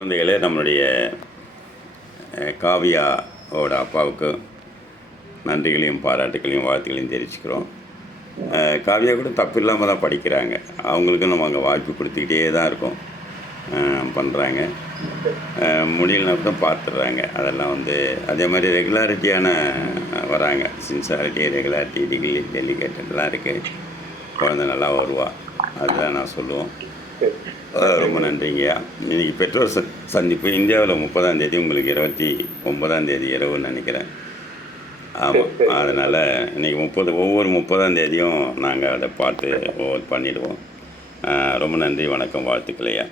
குழந்தைகளே நம்மளுடைய காவியாவோட அப்பாவுக்கு நன்றிகளையும் பாராட்டுகளையும் வாழ்த்துக்களையும் தெரிவிச்சுக்கிறோம். காவியா கூட தப்பு இல்லாமல் தான் படிக்கிறாங்க. அவங்களுக்கும் நம்ம அங்கே வாய்ப்பு கொடுத்துக்கிட்டே தான் இருக்கோம். பண்ணுறாங்க முடியலனா கூட பார்த்துடுறாங்க. அதெல்லாம் வந்து அதே மாதிரி ரெகுலாரிட்டியான வராங்க. சின்சாரிட்டி ரெகுலாரிட்டி டிகிரி டெலிகேட்டட்லாம் இருக்குது குழந்தை நல்லா வருவா. அதுதான் நான் சொல்லுவோம். ரொம்ப நன்றிங்கய்யா இன்னைக்கு பெற்றோர் ச சந்திப்பு இந்தியாவில் முப்பதாம் தேதி உங்களுக்கு இருபத்தி ஒன்பதாம் தேதி இரவுன்னு நினைக்கிறேன் ஆமாம் அதனால் இன்னைக்கு முப்பது ஒவ்வொரு முப்பதாம் தேதியும் நாங்கள் அதை பார்த்து ஒவ்வொரு பண்ணிடுவோம் ரொம்ப நன்றி வணக்கம் வாழ்த்துக்களையா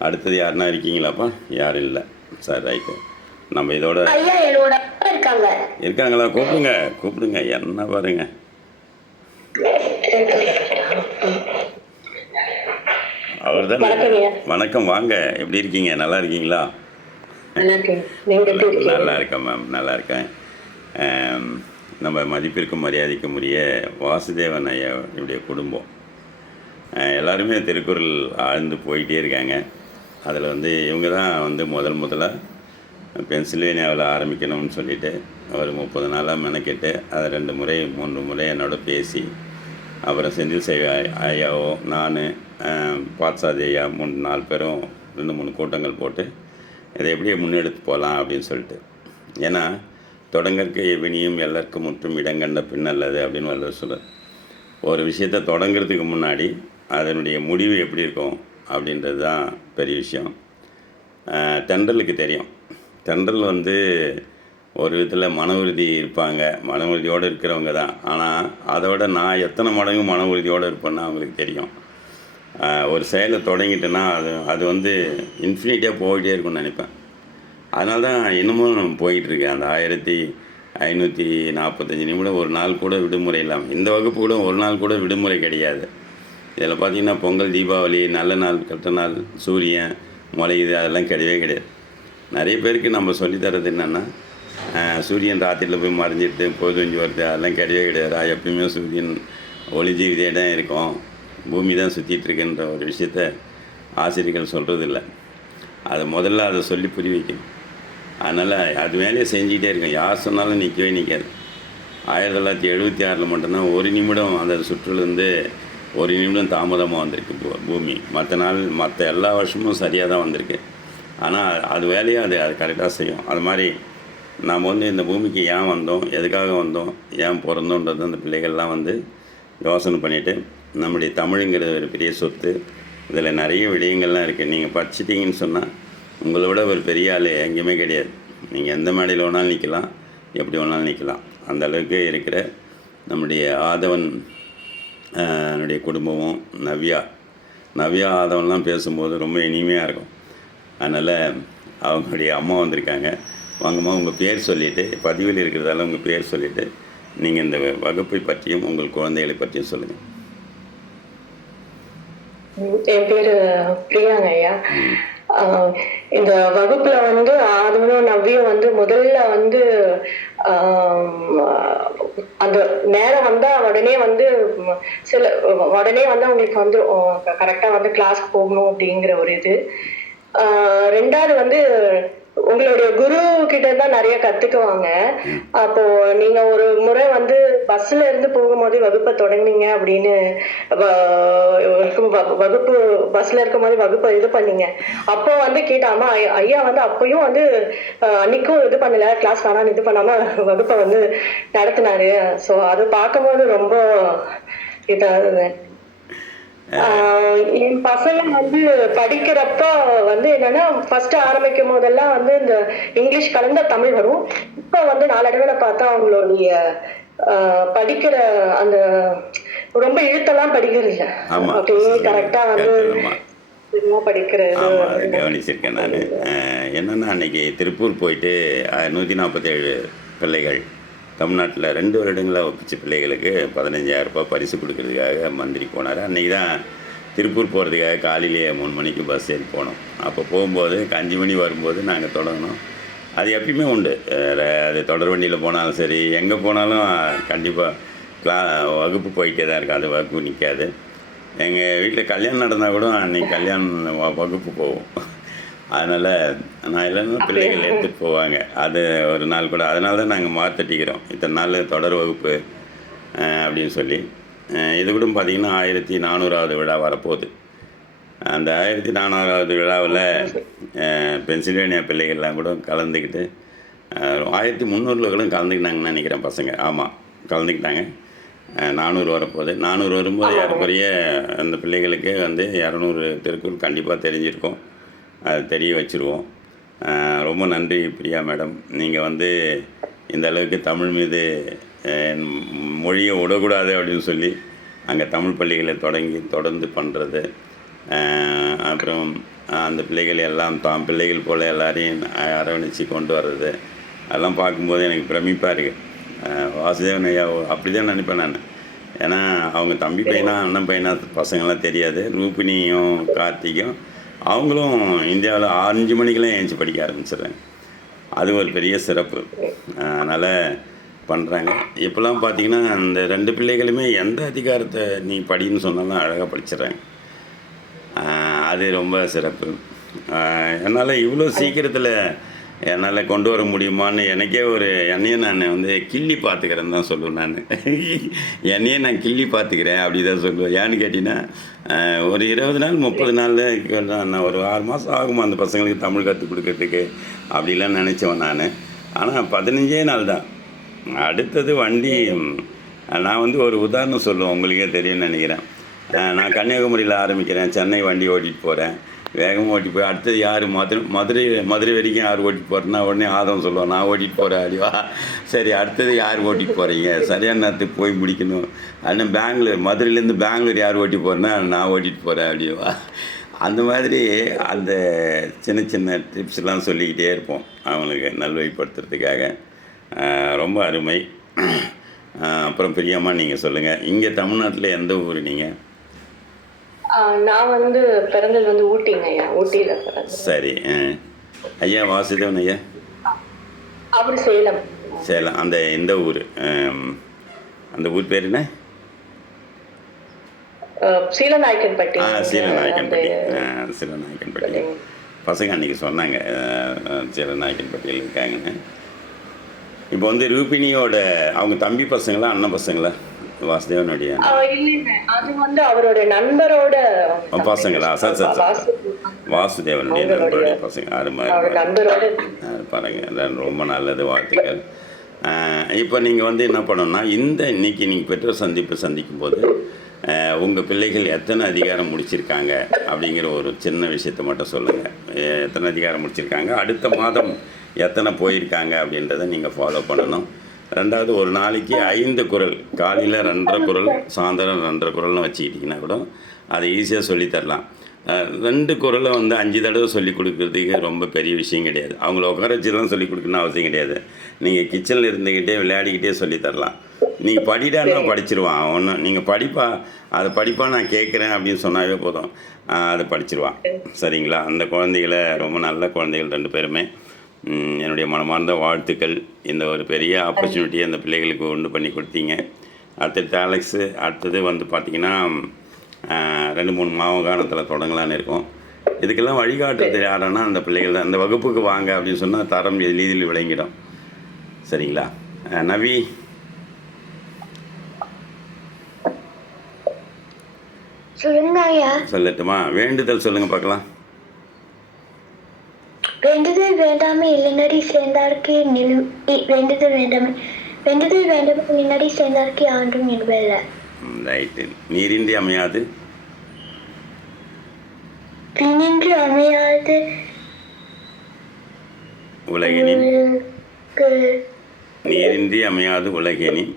அடுத்தது யாருன்னா இருக்கீங்களாப்பா யாரும் இல்லை சார் ரைட்டு நம்ம இதோட இருக்காங்களா கூப்பிடுங்க கூப்பிடுங்க என்ன பாருங்க அவர் தான். வணக்கம் வாங்க. எப்படி இருக்கீங்க? நல்லா இருக்கீங்களா? நல்லா இருக்கேன். மேம். நல்லா இருக்கேன். நம்ம மதிப்பிற்கும் மரியாதைக்கும் உரிய வாசுதேவன் ஐயாவுடைய குடும்பம். அஹ், எல்லாருமே திருக்குறள் ஆழ்ந்து போயிட்டே இருக்காங்க. அதில் வந்து இவங்க தான் வந்து முதல் முதலாக பென்சில்வேனியாவில் ஆரம்பிக்கணும்னு சொல்லிட்டு ஒரு முப்பது நாளாக மெனக்கெட்டு அதை ரெண்டு முறை மூன்று முறை என்னோட பேசி அப்புறம் செந்தில் செய்வாய் ஐயாவோ நான் பாட்சாதி ஐயா மூணு நாலு பேரும் ரெண்டு மூணு கூட்டங்கள் போட்டு இதை எப்படி முன்னெடுத்து போகலாம் அப்படின்னு சொல்லிட்டு. ஏன்னா தொடங்கற்க எவினியும் எல்லாருக்கும் முற்றும் இடங்கண்ட பின்னல்லது அப்படின்னு வள்ளுவர் சொல்லுவார் ஒரு விஷயத்தை தொடங்கிறதுக்கு முன்னாடி அதனுடைய முடிவு எப்படி இருக்கும் அப்படின்றது தான் பெரிய விஷயம். தென்றலுக்கு தெரியும். தென்றல் வந்து ஒரு விதத்தில் மன உறுதி இருப்பாங்க. மன உறுதியோடு இருக்கிறவங்க தான். ஆனால் அதை விட நான் எத்தனை மடங்கு மன உறுதியோடு இருப்பேன்னா அவங்களுக்கு தெரியும். ஒரு செயலை தொடங்கிட்டேன்னா அது அது வந்து இன்ஃபினிட்டியாக போயிட்டே இருக்கும்னு நினைப்பேன். அதனால தான் இன்னமும் நான் போயிட்டுருக்கேன். அந்த ஆயிரத்தி ஐநூற்றி நாற்பத்தஞ்சு நிமிடம் ஒரு நாள் கூட விடுமுறை இல்லாமல் இந்த வகுப்பு கூட ஒரு நாள் கூட விடுமுறை கிடையாது. இதில் பார்த்தீங்கன்னா பொங்கல் தீபாவளி நல்ல நாள் கெட்ட நாள் சூரியன் முளையுது அதெல்லாம் கிடையவே கிடையாது. நிறைய பேருக்கு நம்ம சொல்லித்தரது என்னென்னா சூரியன் ராத்திரியில் போய் மறைஞ்சிட்டு பொழுதுஞ்சு வருது. அதெல்லாம் கிடையவே கிடையாது. எப்பயுமே சூரியன் ஒளிஞ்சிக்கிட்டே தான் இருக்கும். பூமி தான் சுற்றிட்டுருக்குன்ற ஒரு விஷயத்த ஆசிரியர்கள் சொல்கிறது இல்லை அதை முதல்ல அதை சொல்லி புரிய வைக்கணும். அதனால் அது வேலையை செஞ்சுக்கிட்டே இருக்கும் யார் சொன்னாலும் நிற்கவே நிற்காது ஆயிரத்தி தொள்ளாயிரத்தி எழுபத்தி ஆறில் மட்டும்தான் ஒரு நிமிடம் அந்த சுற்றுலேருந்து ஒரு நிமிடம் தாமதமாக வந்திருக்கு பூமி. மற்ற நாள் மற்ற எல்லா வருஷமும் சரியாக தான் வந்திருக்கு. ஆனால் அது வேலையை அது அது கரெக்டாக செய்யும். அது மாதிரி நாம் வந்து இந்த பூமிக்கு ஏன் வந்தோம் எதுக்காக வந்தோம் ஏன் பிறந்தோன்றது அந்த பிள்ளைகள்லாம் வந்து யோசனை பண்ணிவிட்டு நம்முடைய தமிழுங்கிறது ஒரு பெரிய சொத்து. இதில் நிறைய விடயங்கள்லாம் இருக்குது நீங்கள் படிச்சிட்டிங்கன்னு சொன்னால் உங்களை விட ஒரு பெரிய ஆள் எங்கேயுமே கிடையாது. நீங்கள் எந்த மேடையில் வேணாலும் நிற்கலாம் எப்படி வேணாலும் நிற்கலாம். அந்த அளவுக்கு இருக்கிற நம்முடைய ஆதவன் என்னுடைய குடும்பமும் நவ்யா. நவ்யா ஆதவன்லாம் பேசும்போது ரொம்ப இனிமையாக இருக்கும். அதனால் அவங்களுடைய அம்மா வந்திருக்காங்க. வாங்கம்மா உங்கள் பேர் சொல்லிவிட்டு பதிவில் இருக்கிறதால உங்கள் பேர் சொல்லிவிட்டு நீங்கள் இந்த வகுப்பை பற்றியும் உங்கள் குழந்தைகளை பற்றியும் சொல்லுங்கள் என் பேர் பிரியாங்க ஐயா. இந்த வகுப்புல வந்து ஆதவனும் நவ்யும் வந்து முதல்ல வந்து அந்த நேரம் வந்தா உடனே வந்து சில உடனே வந்து அவங்களுக்கு வந்து கரெக்டா வந்து கிளாஸ் போகணும் அப்படிங்கிற ஒரு இது. ரெண்டாவது வந்து உங்களுடைய குரு கிட்ட தான் நிறைய கத்துக்குவாங்க. அப்போ நீங்க ஒரு முறை வந்து பஸ்ல இருந்து போகும்போது வகுப்பை தொடங்குனீங்க அப்படின்னு வகுப்பு பஸ்ல இருக்கும் போது வகுப்பை இது பண்ணீங்க. அப்போ வந்து கேட்டாமா ஐயா வந்து அப்பயும் வந்து அன்னைக்கும் இது பண்ணல கிளாஸ் வேணாம்னு இது பண்ணாம வகுப்பை வந்து நடத்தினாரு. சோ அது பார்க்கும்போது ரொம்ப இதாகுது ஆஹ் என் பசங்க வந்து படிக்கிறப்ப வந்து என்னன்னா ஃபர்ஸ்ட் ஆரம்பிக்கும் போதெல்லாம் வந்து இந்த இங்கிலீஷ் கலந்த தமிழ் வரும். இப்ப வந்து நாளடைவுல பார்த்தா அவங்களுடைய படிக்கிற அந்த ரொம்ப இழுத்தெல்லாம் படிக்கிறது இல்ல. அப்படியே கரெக்டா வந்து ஆமாம் கவனிச்சிருக்கேன் நான். என்னென்னா அன்னைக்கு திருப்பூர் போயிட்டு நூற்றி நாற்பத்தேழு பிள்ளைகள் தமிழ்நாட்டில் ரெண்டு வருடங்களாக ஒப்பிச்ச பிள்ளைகளுக்கு பதினஞ்சாயிரம் ரூபாய் பரிசு கொடுக்கறதுக்காக மந்திரி போனார். அன்றைக்கி தான் திருப்பூர் போகிறதுக்காக காலையிலேயே மூணு மணிக்கு பஸ் ஏறி போனோம். அப்போ போகும்போது அஞ்சு மணி வரும்போது நாங்கள் தொடங்கினோம். அது எப்பயுமே உண்டு. அது தொடர் வண்டியில் போனாலும் சரி எங்கே போனாலும் கண்டிப்பாக கிளா வகுப்பு போயிட்டே தான் இருக்கும். அது வகுப்பு நிற்காது எங்கள் வீட்டில் கல்யாணம் நடந்தால் கூட அன்னைக்கு கல்யாணம் வகுப்பு போவோம். அதனால் நான் இல்லைன்னா பிள்ளைகள் எடுத்துகிட்டு போவாங்க. அது ஒரு நாள் கூட. அதனால தான் நாங்கள் மாற்றட்டிக்கிறோம் இத்தனை நாள் தொடர் வகுப்பு அப்படின்னு சொல்லி. இது கூட பார்த்திங்கன்னா ஆயிரத்தி நானூறாவது விழா வரப்போகுது. அந்த ஆயிரத்தி நானூறாவது விழாவில் பென்சில்வேனியா பிள்ளைகள்லாம் கூட கலந்துக்கிட்டு ஆயிரத்தி முந்நூறில் கூட கலந்துக்கிட்டாங்கன்னு நினைக்கிறேன் பசங்க. ஆமாம் கலந்துக்கிட்டாங்க. நானூறு வரப்போகுது. நானூறு வரும்போது ஏறக்குறைய அந்த பிள்ளைகளுக்கு வந்து இரநூறு திருக்குறள் கண்டிப்பாக தெரிஞ்சிருக்கும். அது தெரிய வச்சுருவோம். ரொம்ப நன்றி பிரியா மேடம். நீங்கள் வந்து இந்த அளவுக்கு தமிழ் மீது மொழியை விடக்கூடாது அப்படின்னு சொல்லி அங்கே தமிழ் பள்ளிகளை தொடங்கி தொடர்ந்து பண்ணுறது. அப்புறம் அந்த பிள்ளைகள் எல்லாம் தாம் பிள்ளைகள் போல் எல்லாரையும் அரவணைச்சி கொண்டு வர்றது. அதெல்லாம் பார்க்கும்போது எனக்கு பிரமிப்பாக இருக்குது வாசுதேவன் ஐயா அப்படி தான் நினைப்பேன் நான். ஏன்னா அவங்க தம்பி பையனா அண்ணன் பையனா பசங்களாம் தெரியாது. ரூபினியும் கார்த்திக்கும் அவங்களும் இந்தியாவில் அஞ்சு மணிக்கெல்லாம் ஏஞ்சி படிக்க ஆரம்பிச்சிடுறாங்க. அது ஒரு பெரிய சிறப்பு. அதனால் பண்ணுறாங்க இப்போல்லாம் பார்த்தீங்கன்னா அந்த ரெண்டு பிள்ளைகளுமே எந்த அதிகாரத்தை நீ படின்னு சொன்னாலும் அழகாக படிச்சிடறாங்க. அது ரொம்ப சிறப்பு. என்னால் இவ்வளோ சீக்கிரத்தில் என்னால் கொண்டு வர முடியுமான்னு எனக்கே ஒரு என்னையே நான் வந்து கிள்ளி பார்த்துக்கிறேன்னு தான் சொல்லுவேன் நான். என்னையே நான் கிள்ளி பார்த்துக்கிறேன் அப்படி தான் சொல்லுவேன். ஏன்னு கேட்டிங்கன்னா ஒரு இருபது நாள் முப்பது நாளில் நான் ஒரு ஆறு மாதம் ஆகுமா அந்த பசங்களுக்கு தமிழ் கற்றுக் கொடுக்கறதுக்கு? அப்படிலாம் நினச்சவன் நான். ஆனால் பதினஞ்சே நாள் தான். அடுத்தது வண்டி. நான் வந்து ஒரு உதாரணம் சொல்லுவேன் உங்களுக்கே தெரியும்னு நினைக்கிறேன். நான் கன்னியாகுமரியில் ஆரம்பிக்கிறேன் சென்னை வண்டி ஓட்டிகிட்டு போகிறேன் வேகமாக ஓட்டி போய் அடுத்தது யார்? மதுரை மதுரை மதுரை வரைக்கும் யார் ஓட்டிட்டு போகிறேன்னா உடனே ஆதம் சொல்லுவோம் நான் ஓட்டிகிட்டு போகிறேன் அடிவா. சரி அடுத்தது யார் ஓட்டிட்டு போகிறீங்க சரியான நேரத்துக்கு போய் முடிக்கணும். அண்ணன் பெங்களூர் மதுரையிலேருந்து பெங்களூர் யார் ஓட்டி போகிறேன்னா நான் ஓட்டிகிட்டு போகிறேன் அப்படிவா அந்த மாதிரி அந்த சின்ன சின்ன டிப்ஸ்லாம் சொல்லிக்கிட்டே இருப்போம் அவங்களுக்கு நல்வழிப்படுத்துறதுக்காக. ரொம்ப அருமை. அப்புறம் பிரியம்மா நீங்கள் சொல்லுங்கள் இங்கே தமிழ்நாட்டில் எந்த ஊர் நீங்கள் நான் வந்து பிறந்தது வந்து ஊட்டிங்க ஐயா. ஊட்டியில பிறந்தது சரி. ஐயா வாசுதேவன் ஐயா. அவர் சேலம். சேலம். அந்த எந்த ஊர்? அந்த ஊர் பேர் என்ன? சீலநாயக்கன்பட்டி. ஆ சீலநாயக்கன்பட்டி. சீலநாயக்கன்பட்டி. பசங்க அன்றைக்கி சொன்னாங்க. சீலநாயக்கன்பட்டியில் இருக்காங்கன்னு. இப்போ வந்து ரூபினியோட அவங்க தம்பி பசங்களா அண்ணன் பசங்களா? வாசுதேவனுடைய. அது வந்து அவரோட நண்பரோட பசங்களா? சரி சரி சரி. வாசு- வாசுதேவனுடைய நண்பருடைய பசங்க. அது பாருங்க அதான் ரொம்ப நல்லது வாழ்த்துக்கள். இப்போ நீங்கள் வந்து என்ன பண்ணணும்னா இந்த இன்னைக்கு நீங்கள் பெற்றோர் சந்திப்பு சந்திக்கும் போது உங்கள் பிள்ளைகள் எத்தனை அதிகாரம் முடிச்சிருக்காங்க அப்படிங்கிற ஒரு சின்ன விஷயத்தை மட்டும் சொல்லுங்கள் எத்தனை அதிகாரம் முடிச்சிருக்காங்க? அடுத்த மாதம் எத்தனை போயிருக்காங்க அப்படின்றத நீங்கள் ஃபாலோ பண்ணணும். ரெண்டாவது ஒரு நாளைக்கு ஐந்து குரல் காலையில் ரெண்டரை குரல் சாயந்தரம் ரெண்டரை குரல்னு வச்சுக்கிட்டிங்கன்னா கூட அதை ஈஸியாக சொல்லித்தரலாம் ரெண்டு குரலை வந்து அஞ்சு தடவை சொல்லி கொடுக்கறதுக்கு ரொம்ப பெரிய விஷயம் கிடையாது. அவங்கள உட்கார வச்சு தான் சொல்லி கொடுக்கணும்னு அவசியம் கிடையாது. நீங்கள் கிச்சனில் இருந்துக்கிட்டே விளையாடிக்கிட்டே சொல்லி தரலாம். நீங்கள் படிடான்னா படிச்சிருவான். ஒன்று நீங்கள் படிப்பா அதை படிப்பா நான் கேட்குறேன் அப்படின்னு சொன்னாவே போதும். அதை படிச்சிருவான். சரிங்களா? அந்த குழந்தைகளை ரொம்ப நல்ல குழந்தைகள் ரெண்டு பேருமே. என்னுடைய மனமார்ந்த வாழ்த்துக்கள். இந்த ஒரு பெரிய ஆப்பர்ச்சுனிட்டியை அந்த பிள்ளைகளுக்கு உண்டு பண்ணி கொடுத்தீங்க. அடுத்தது அலெக்ஸு அடுத்தது வந்து பார்த்திங்கன்னா ரெண்டு மூணு மாவகாணத்தில் தொடங்கலான்னு இருக்கோம். இதுக்கெல்லாம் வழிகாட்டுறது யாருன்னா அந்த பிள்ளைகள் தான். இந்த வகுப்புக்கு வாங்க அப்படின்னு சொன்னால் தரம் எளிதில் விளங்கிடும். சரிங்களா? நவி. சொல்லட்டுமா? வேண்டுதல் சொல்லுங்கள் பார்க்கலாம். வேண்டாமே இல்லைனடி சேர்ந்தார்க்கு நிலு வேண்டுதல் வேண்டாமே. வேண்டுதல் வேண்டாமே இல்லைனடி சேர்ந்தார்க்கு ஆண்டும் நிலுவல்ல ரைட்டு நீரின்றி அமையாது. பிணின்று அமையாது. உலகினின் உலகு நீரின்றி அமையாது உலகெனின்.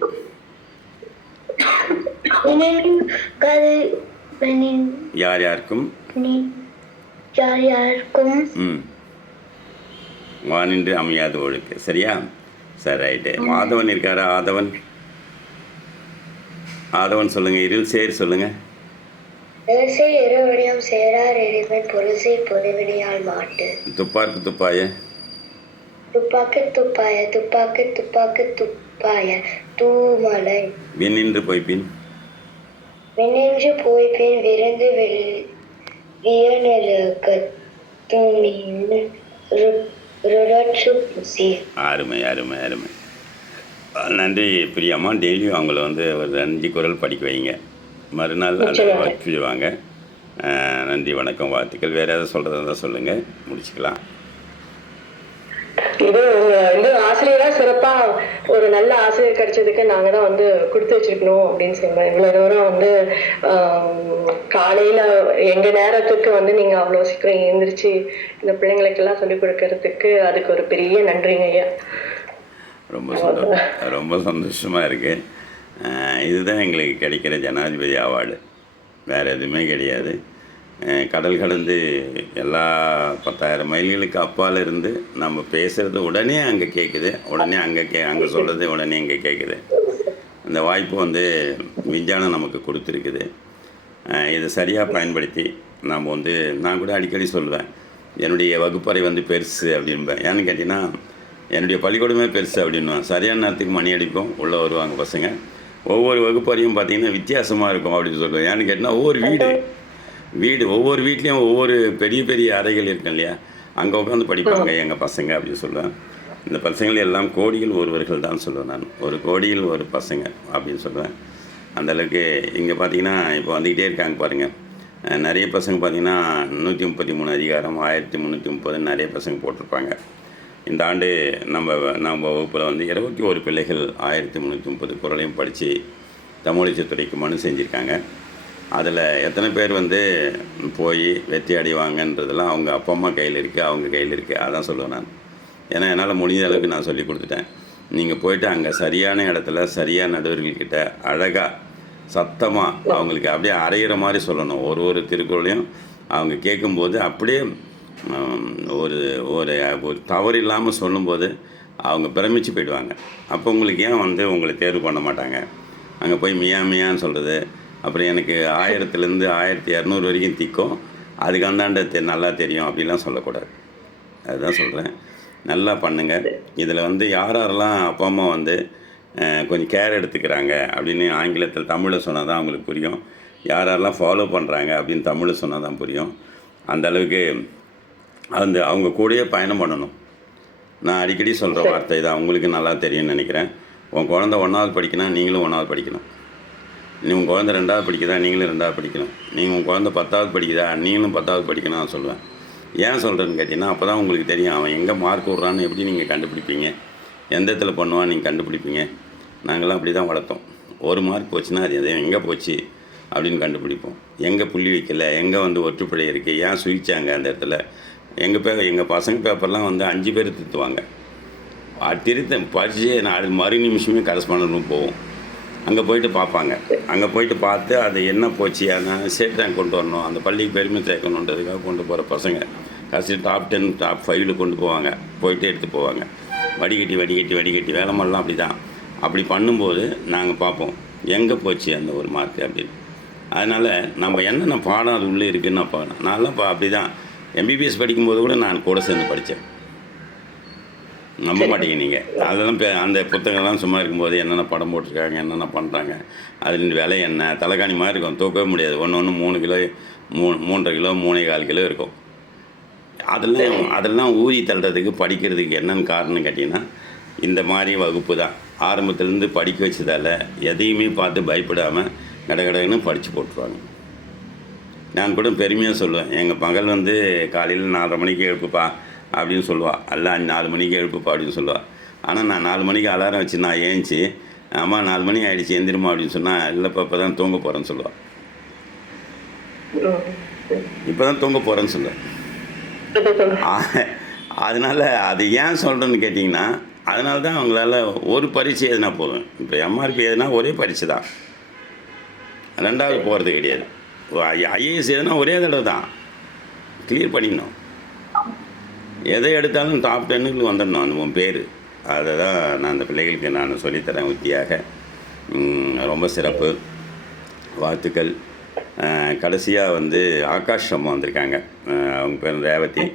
யார் யாருக்கும்? யார் யாருக்கும்? வானின்று அமையாது ஒழுக்கு. சரியா? சரி ரைட்டு. ஆதவன் இருக்காரா? ஆதவன்? ஆதவன் சொல்லுங்க. இருள் சேர் சொல்லுங்க. துப்பார்க்கு துப்பாய? துப்பாக்கு துப்பாய துப்பாக்கு துப்பாக்கு துப்பாய தூமலை. விண்ணின்று பொய்ப்பின். விண்ணின்று போய்பின் விருந்து வெளி வியனலுக்கு Rodotrupusi. அருமை அருமை அருமை. நன்றி பிரியம்மா. டெய்லியும் அவங்கள வந்து ஒரு அஞ்சு குரல் படிக்க வைங்க. மறுநாள் அதை. வச்சுருவாங்க நன்றி வணக்கம் வாழ்த்துக்கள். வேறு ஏதாவது சொல்கிறதா இருந்தால் சொல்லுங்கள் முடிச்சுக்கலாம். இது உங்க வந்து ஆசிரியரா சிறப்பா ஒரு நல்ல ஆசிரியர் கிடைச்சதுக்கு நாங்க தான் வந்து கொடுத்து வச்சிருக்கணும் அப்படின்னு சொல்லுவேன் இவ்வளவு தூரம் வந்து காலையில எங்க நேரத்துக்கு வந்து நீங்க அவ்வளவு சீக்கிரம் எழுந்திரிச்சு இந்த பிள்ளைங்களுக்கு எல்லாம் சொல்லி கொடுக்கறதுக்கு அதுக்கு ஒரு பெரிய நன்றிங்க ஐயா. ரொம்ப சந்தோஷம். ரொம்ப சந்தோஷமாக இருக்குது இதுதான் எங்களுக்கு கிடைக்கிற ஜனாதிபதி அவார்டு. வேற எதுவுமே கிடையாது. கடல் கடந்து எல்லா பத்தாயிரம் மைல்களுக்கு அப்பால் இருந்து நம்ம பேசுகிறது உடனே அங்கே கேட்குது உடனே அங்கே கே அங்கே சொல்கிறது உடனே இங்கே கேட்குது அந்த வாய்ப்பு வந்து விஞ்ஞானம் நமக்கு கொடுத்துருக்குது. இதை சரியாக பயன்படுத்தி நாம் வந்து நான் கூட அடிக்கடி சொல்லுவேன் என்னுடைய வகுப்பறை வந்து பெருசு அப்படின்பேன் ஏன்னு கேட்டிங்கன்னா என்னுடைய பள்ளிக்கூடமே பெருசு அப்படின்னுவேன் சரியான நேரத்துக்கு மணி அடிப்போம் உள்ளே வருவாங்க பசங்க. ஒவ்வொரு வகுப்பறையும் பார்த்தீங்கன்னா வித்தியாசமாக இருக்கும் அப்படின்னு சொல்லுவேன். ஏன்னு கேட்டிங்கன்னா ஒவ்வொரு வீடு. வீடு ஒவ்வொரு வீட்லேயும் ஒவ்வொரு பெரிய பெரிய அறைகள் இருக்கும் இல்லையா? அங்கே உட்காந்து படிப்பாங்க எங்கள் பசங்க அப்படின்னு சொல்லுவேன். இந்த பசங்கள் எல்லாம் கோடியில் ஒருவர்கள் தான் சொல்லுவேன் நான். ஒரு கோடியில் ஒரு பசங்க அப்படின்னு சொல்லுவேன். அந்த அளவுக்கு இங்கே பார்த்தீங்கன்னா இப்போ வந்துக்கிட்டே இருக்காங்க பாருங்கள் நிறைய பசங்க பார்த்தீங்கன்னா நூற்றி முப்பத்தி மூணு அதிகாரம் ஆயிரத்தி முந்நூற்றி முப்பது நிறைய பசங்க போட்டிருப்பாங்க. இந்த ஆண்டு நம்ம நம்ம வகுப்பில் வந்து இருபத்தி ஒரு பிள்ளைகள் ஆயிரத்தி முந்நூற்றி முப்பது குரலையும் படித்து தமிழகத்துறைக்கு மனு செஞ்சுருக்காங்க. அதில் எத்தனை பேர் வந்து போய் வெற்றி அடைவாங்கன்றதெல்லாம் அவங்க அப்பா அம்மா கையில் இருக்குது அவங்க கையில் இருக்குது அதான் சொல்லுவேன் நான். ஏன்னா என்னால் முடிஞ்ச அளவுக்கு நான் சொல்லி கொடுத்துட்டேன். நீங்கள் போயிட்டு அங்கே சரியான இடத்துல சரியான நடுவர்கள்கிட்ட அழகாக சத்தமாக அவங்களுக்கு அப்படியே அரைகிற மாதிரி சொல்லணும். ஒரு ஒரு திருக்குறளையும் அவங்க கேட்கும்போது அப்படியே ஒரு ஒரு ஒரு தவறு இல்லாமல் சொல்லும்போது அவங்க பிரமிச்சு போயிடுவாங்க. அப்போ உங்களுக்கு ஏன் வந்து உங்களை தேர்வு பண்ண மாட்டாங்க? அங்கே போய் மியா மியான்னு சொல்கிறது அப்புறம் எனக்கு ஆயிரத்துலேருந்து ஆயிரத்தி இரநூறு வரைக்கும் திக்கும். அதுக்கு அந்தாண்ட தெ- நல்லா தெரியும் அப்படிலாம் சொல்லக்கூடாது. அதுதான் சொல்கிறேன் நல்லா பண்ணுங்கள் இதில் வந்து யார் யாரெல்லாம் அப்பா அம்மா வந்து கொஞ்சம் கேர் எடுத்துக்கிறாங்க அப்படின்னு ஆங்கிலத்தில் தமிழில் சொன்னால் தான் அவங்களுக்கு புரியும். யார் யாரெல்லாம் ஃபாலோ பண்ணுறாங்க அப்படின்னு தமிழில் சொன்னால் தான் புரியும். அந்த அளவுக்கு அந்த அவங்க கூடயே பயணம் பண்ணணும். நான் அடிக்கடி சொல்கிற வார்த்தை தான். உங்களுக்கு நல்லா தெரியும்னு நினைக்கிறேன். உன் குழந்தை ஒன்றாவது படிக்கணும் நீங்களும் ஒன்றாவது படிக்கணும். நீ உன் குழந்தை ரெண்டாவது படிக்குதா? நீங்களும் ரெண்டாவது படிக்கணும் நீங்கள் உன் குழந்தை பத்தாவது படிக்குதா? நீங்களும் பத்தாவது படிக்கணும் நான் சொல்லுவேன் ஏன் சொல்கிறேன்னு கேட்டிங்கன்னா அப்போ தான் உங்களுக்கு தெரியும் அவன் எங்கே மார்க் விட்றான்னு எப்படி நீங்கள் கண்டுபிடிப்பீங்க? எந்த இடத்துல பண்ணுவான் நீங்கள் கண்டுபிடிப்பீங்க? நாங்களாம் அப்படி தான் வளர்த்தோம். ஒரு மார்க் போச்சுன்னா அது எதையும் எங்கே போச்சு அப்படின்னு கண்டுபிடிப்போம். எங்கே புள்ளி வைக்கல? எங்கே வந்து ஒற்றுப்படை இருக்குது ஏன் சுயிச்சாங்க அந்த இடத்துல? எங்கள் பே எங்கள் பசங்க பேப்பர்லாம் வந்து அஞ்சு பேர் திருத்துவாங்க. திருத்த பரிச்சை நான் மறு நிமிஷமே கரஸ்பாண்ட் போவோம் அங்கே போயிட்டு பார்ப்பாங்க. அங்கே போயிட்டு பார்த்து அது என்ன போச்சு அதனால் ஸ்டேட் ரேங்க் கொண்டு வரணும் அந்த பள்ளிக்கு பெருமை சேர்க்கணுன்றதுக்காக கொண்டு போகிற பசங்க. கடைசி டாப் டென் டாப் ஃபைவ்ல கொண்டு போவாங்க. போயிட்டு எடுத்து போவாங்க. வடிகட்டி வடிகட்டி வடிகட்டி வேலைமெல்லாம் அப்படி தான் அப்படி பண்ணும்போது நாங்கள் பார்ப்போம் எங்கே போச்சு அந்த ஒரு மார்க் அப்படின்னு. அதனால் நம்ம என்னென்ன பாடம் அது உள்ளே இருக்குன்னு நான் பார்க்கணும். நான்லாம் இப்போ அப்படி தான் எம்பிபிஎஸ் படிக்கும்போது கூட நான் கூட சேர்ந்து படித்தேன் நம்ப மாட்டீங்க நீங்கள் அதெல்லாம் அந்த புத்தகம்லாம் சும்மா இருக்கும்போது என்னென்ன படம் போட்டிருக்காங்க என்னென்ன பண்ணுறாங்க அதில் விலை என்ன தலைகாணி மாதிரி இருக்கும் தூக்கவே முடியாது. ஒன்று ஒன்று மூணு கிலோ மூணு மூன்றரை கிலோ மூணே கால் கிலோ இருக்கும். அதெல்லாம் அதெல்லாம் ஊறி தள்ளுறதுக்கு படிக்கிறதுக்கு என்னன்னு காரணம் கேட்டிங்கன்னா இந்த மாதிரி வகுப்பு தான். ஆரம்பத்துலேருந்து படிக்க வச்சதால் எதையுமே பார்த்து பயப்படாமல் கடகடன்னு படித்து போட்டுருவாங்க. நான் கூட பெருமையாக சொல்லுவேன். எங்கள் மகள் வந்து காலையில் நாலரை மணிக்கு எழுப்புப்பா அப்படின்னு சொல்லுவாள் அல்ல அஞ்சு நாலு மணிக்கு எழுப்புப்பா அப்படின்னு சொல்லுவாள் ஆனால் நான் நாலு மணிக்கு அலாரம் வச்சு நான் ஏஞ்சி அம்மா நாலு மணி ஆகிடுச்சு எந்திரிமா அப்படின்னு சொன்னால் இல்லைப்பா இப்போ தான் தூங்க போகிறேன்னு சொல்லுவாள் இப்போ தான் தூங்க போகிறேன்னு சொல்லுவேன் அதனால் அதனால அது ஏன் சொல்கிறேன்னு கேட்டிங்கன்னா அதனால தான் அவங்களால ஒரு பரீட்சை எதுனா போதும். இப்போ எம்ஆர்பி எதுனா ஒரே பரீட்சை தான். ரெண்டாவது போகிறது கிடையாது. ஐஏஎஸ் எதுனா ஒரே தடவை தான். கிளியர் பண்ணிடணும் எதை எடுத்தாலும் டாப் டென்னுக்கு வந்துடணும் அந்த உன் பேர். அதை தான் நான் அந்த பிள்ளைகளுக்கு நான் சொல்லித்தரேன் உத்தியாக. ரொம்ப சிறப்பு. வாழ்த்துக்கள். கடைசியாக வந்து ஆகாஷ் அம்மா வந்திருக்காங்க. அவங்க பேர் ரேவதி.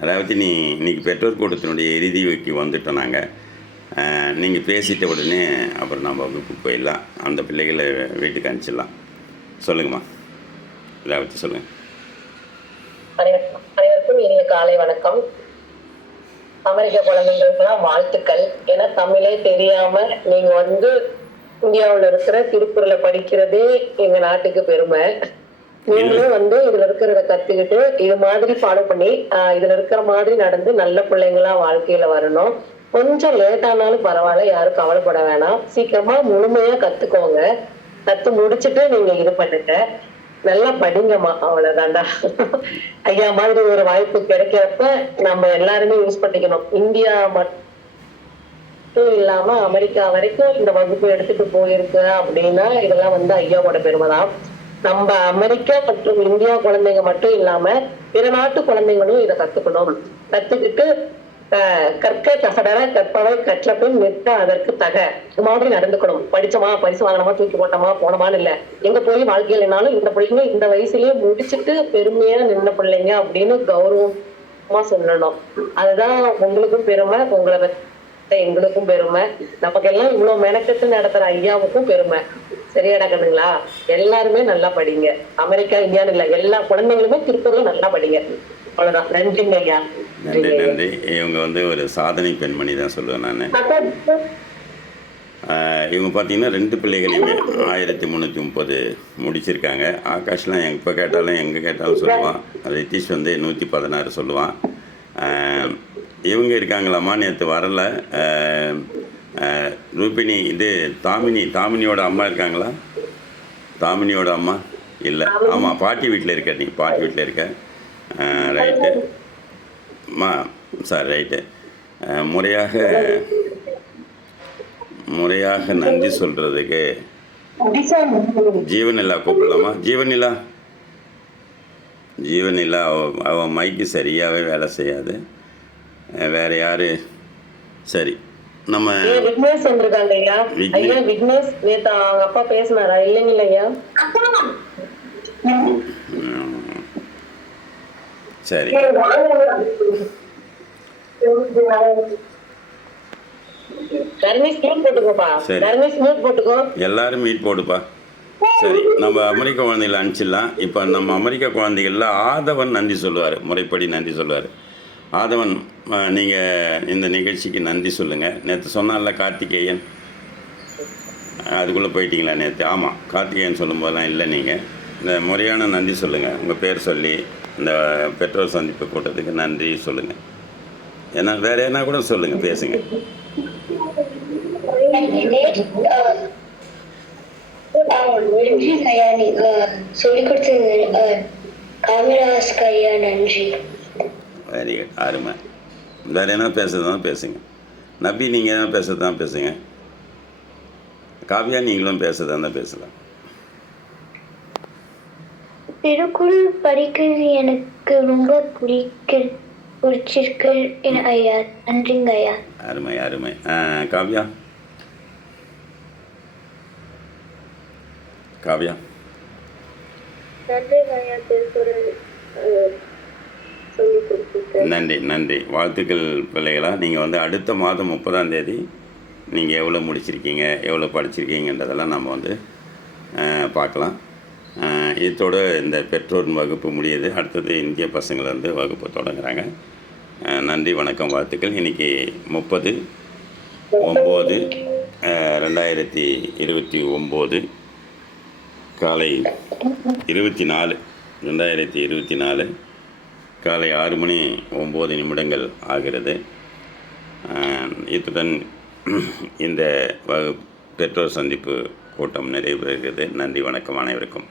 ரேவதி நீ இன்றைக்கி பெற்றோர் கூட்டத்தினுடைய இறுதிக்கு வந்துட்டோம் நாங்கள் நீங்கள் பேசிட்ட உடனே அப்புறம் நம்ம வகுப்புக்கு போயிடலாம். அந்த பிள்ளைகளை வீட்டுக்கு அனுப்பிச்சிடலாம். சொல்லுங்கம்மா. ரேவதி சொல்லுங்கள் அனைவருக்கும் இனிய காலை வணக்கம். அமெரிக்க குழந்தைங்களுக்கெல்லாம் வாழ்த்துக்கள். ஏன்னா தமிழே தெரியாம நீங்க வந்து இந்தியாவுல இருக்கிற திருக்குறளை படிக்கிறதே எங்க நாட்டுக்கு பெருமை. நீங்களும் வந்து இதுல இருக்கிறத கத்துக்கிட்டு இது மாதிரி ஃபாலோ பண்ணி இதுல இருக்கிற மாதிரி நடந்து நல்ல பிள்ளைங்களா வாழ்க்கையில வரணும். கொஞ்சம் லேட் ஆனாலும் பரவாயில்ல யாரும் கவலைப்பட வேணாம். சீக்கிரமா முழுமையா கத்துக்கோங்க. கத்து முடிச்சிட்டு நீங்க இது பண்ணுங்க. நல்லா படிங்கம்மா அவ்வளவுதான்டா. ஐயா மாதிரி ஒரு வாய்ப்பு கிடைக்கிறப்ப நம்ம எல்லாருமே யூஸ் பண்ணிக்கணும். இந்தியா மட்டும் இல்லாம அமெரிக்கா வரைக்கும் இந்த வகுப்பு எடுத்துட்டு போயிருக்கு அப்படின்னா இதெல்லாம் வந்து ஐயாவோட பெருமை தான். நம்ம அமெரிக்கா மற்றும் இந்தியா குழந்தைங்க மட்டும் இல்லாம பிற நாட்டு குழந்தைங்களும் இதை கத்துக்கணும். கத்துக்கிட்டு கற்க கசடர கற்பவை கற்ற பின் நிற்க அதற்கு தக. மாதிரி நடந்துக்கணும். படிச்சோமா பரிசு வாங்கினோமா தூக்கி போட்டோமா போனோமான்னு இல்ல. எங்க போய் வாழ்க்கையில் என்னாலும் இந்த பிள்ளைங்க இந்த வயசுலயே முடிச்சுட்டு பெருமையா நின்ன பிள்ளைங்க அப்படின்னு கௌரவமா சொல்லணும். அதுதான் உங்களுக்கும் பெருமை உங்களை பத்தி எங்களுக்கும் பெருமை. நமக்கெல்லாம் இவ்வளவு மெனக்கெட்டு நடத்துற ஐயாவுக்கும் பெருமை. சரியா நடக்குதுங்களா? எல்லாருமே நல்லா படிங்க. அமெரிக்கா இந்தியான்னு இல்ல எல்லா குழந்தைங்களுமே திருப்பூர்ல நல்லா படிங்க. அவ்வளவுதான். நன்றிங்க ஐயா. நன்றி நன்றி. இவங்க வந்து ஒரு சாதனை பெண்மணி தான் சொல்லுவேன் நான். இவங்க பார்த்தீங்கன்னா ரெண்டு பிள்ளைகளையுமே ஆயிரத்தி முந்நூற்றி முப்பது முடிச்சிருக்காங்க. ஆகாஷ்லாம் எப்போ கேட்டாலும் எங்கே கேட்டாலும் சொல்லுவான். ரித்தீஷ் வந்து நூற்றி பதினாறு சொல்லுவான். இவங்க இருக்காங்களாம்மா நேற்று வரல. ரூபினி இது தாமினி தாமினியோட அம்மா இருக்காங்களா? தாமினியோட அம்மா? இல்லை. ஆமாம் பாட்டி வீட்டில் இருக்க நீ பாட்டி வீட்டில் இருக்க. ரைட்டு. மா சார் ரைட்டு முறையாக முறையாக நன்றி சொல்கிறதுக்கு ஜீவனிலா கூப்பிடலாமா? ஜீவனிலா ஜீவனிலா அவ அவன் மைக்கு சரியாகவே வேலை செய்யாது. வேற யார்? சரி நம்ம விக்னேஷ் வந்திருக்காங்க ஐயா. விக்னேஷ். ஐயா விக்னேஷ் நேத்து அவங்க அப்பா பேசினாரா? இல்லைங்களா ஐயா. ம், சரி. எல்லாரும் மீட் போடுப்பா. சரி நம்ம அமெரிக்க குழந்தைகளை அனுப்பிச்சிடலாம். இப்போ நம்ம அமெரிக்க குழந்தைகளில் ஆதவன் நன்றி சொல்லுவார். முறைப்படி நன்றி சொல்லுவார். ஆதவன் நீங்கள் இந்த நிகழ்ச்சிக்கு நன்றி சொல்லுங்கள் நேற்று சொன்னார்ல கார்த்திகேயன்? அதுக்குள்ளே போயிட்டீங்களா நேற்று ஆமாம் கார்த்திகேயன் சொல்லும்போதெல்லாம் இல்லை நீங்கள் இந்த முறையான நன்றி சொல்லுங்கள் உங்கள் பேர் சொல்லி இந்த பெற்றோர் சந்திப்பு கூட்டத்துக்கு நன்றி சொல்லுங்கள் ஏன்னா வேறு என்ன கூட சொல்லுங்கள் பேசுங்க. நன்றி சொல்லிக் கொடுத்தது காமராஜ் ஐயா நன்றி வெரி குட் அருமை. வேறு என்ன பேசுறது தான் பேசுங்க. நபி நீங்கள் என்ன பேசுறதுனா பேசுங்க. காவியா நீங்களும் பேசுறதா தான் பேசலாம். திருக்குறள் படிக்கிறது எனக்கு ரொம்ப பிடிக்க பிடிச்சிருக்கு. என ஐயா நன்றிங்க ஐயா. அருமை அருமை. காவ்யா. காவ்யா. நன்றி நன்றி வாழ்த்துக்கள் பிள்ளைகளா. நீங்கள் வந்து அடுத்த மாதம் முப்பதாம் தேதி நீங்கள் எவ்வளோ முடிச்சிருக்கீங்க எவ்வளோ படிச்சிருக்கீங்கன்றதெல்லாம் நம்ம வந்து பார்க்கலாம். இதோட இந்த பெற்றோர் வகுப்பு முடியுது. அடுத்தது இந்திய பசங்களை வந்து வகுப்பு தொடங்குகிறாங்க நன்றி வணக்கம் வாழ்த்துக்கள். இன்றைக்கி முப்பது ஒம்பது ரெண்டாயிரத்தி இருபத்தி ஒம்பது காலை இருபத்தி நாலு ரெண்டாயிரத்தி இருபத்தி நாலு காலை ஆறு மணி ஒம்பது நிமிடங்கள் ஆகிறது. இத்துடன் இந்த வகு பெற்றோர் சந்திப்பு கூட்டம் நிறைவு பெறுகிறது நன்றி வணக்கம் அனைவருக்கும்.